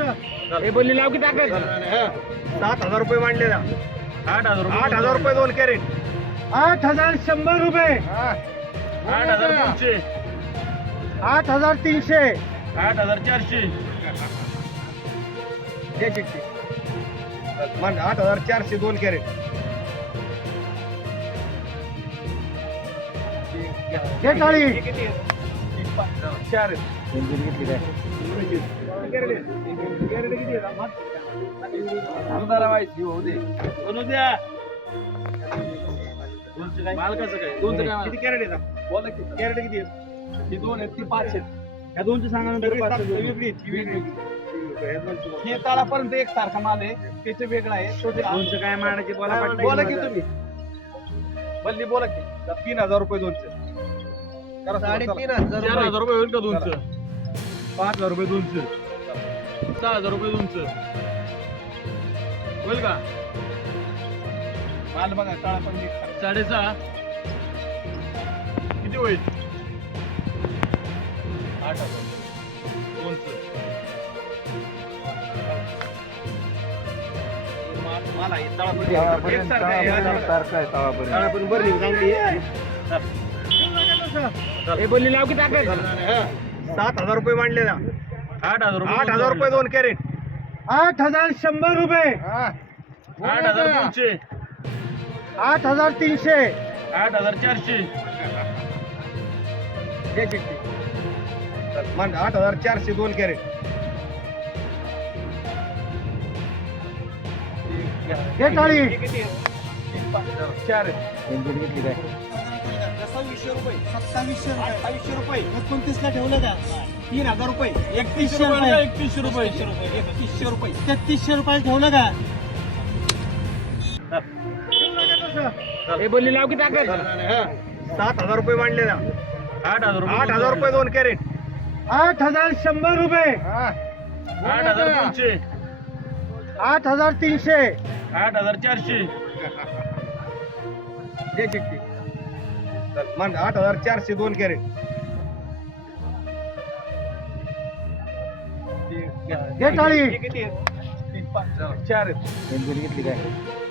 हे बोलली लाव की टाकत सात हजार रुपये मांडले ना. आठ हजार आठ हजार रुपये दोन कॅरेट. आठ हजार शंभर रुपये. आठ हजार दोनशे. आठ हजार तीनशे. आठ हजार चारशे. दे चिठ्ठी. मान आठ हजार चारशे दोन कॅरेट. हे काळी चार द्या माल कसं काय दोनचं काय किती कॅरेट येतात बोला किती कॅरेट किती आहेत ही दोन आहेत ती पाच आहेत ह्या दोनशे सांगा नंतर वेगळी आहेत, वेगळी हे तळापर्यंत एक सारखा माल आहे. त्याचे वेगळं आहे. तो दोनशे काय मांडायचे बोला. बोला की तुम्ही. बल्ली बोला की. तीन हजार रुपये दोनशे. करा सुरुवात, चला. चार हजार रुपये होईल का दोनचं पाच हजार रुपये दोनशे. सहा हजार रुपये दोनचं होईल का? माल बघा तळा पण नीट करा. साडेसहा. किती होईल? आठ हजार. दोनचं माल माल आहे तळा पण एकसारखा आहे, हा. तळा पण बरी चांगली? आहे हे बोलली लाव की टाकत सात हजार रुपये मांडले ना. आठ हजार आठ हजार रुपये दोन कॅरेट. आठ हजार शंभर रुपये. आठ हजार दोनशे. आठ हजार तीनशे. आठ हजार चारशे. दे चिठ्ठी. मान आठ हजार चारशे दोन कॅरेट. हे काळी चार. सत्तावीसशे रुपये. अठ्ठावीसशे रुपये. एकोणतीसला ठेवलं का तीन हजार रुपये. एकतीसशे रुपये एकतीसशे रुपये. एकतीसशे रुपये. तेहतीसशे रुपये ठेवलं का? हे. बोलली लाव की टाकत सात हजार रुपये मांडले ना. आठ हजार आठ हजार रुपये दोन कॅरेट. आठ हजार शंभर रुपये. आठ हजार दोनशे. आठ हजार तीनशे. आठ हजार चारशे. दे चिठ्ठी. मान आठ हजार चारशे दोन कॅरेट. काळी चार घेतली काय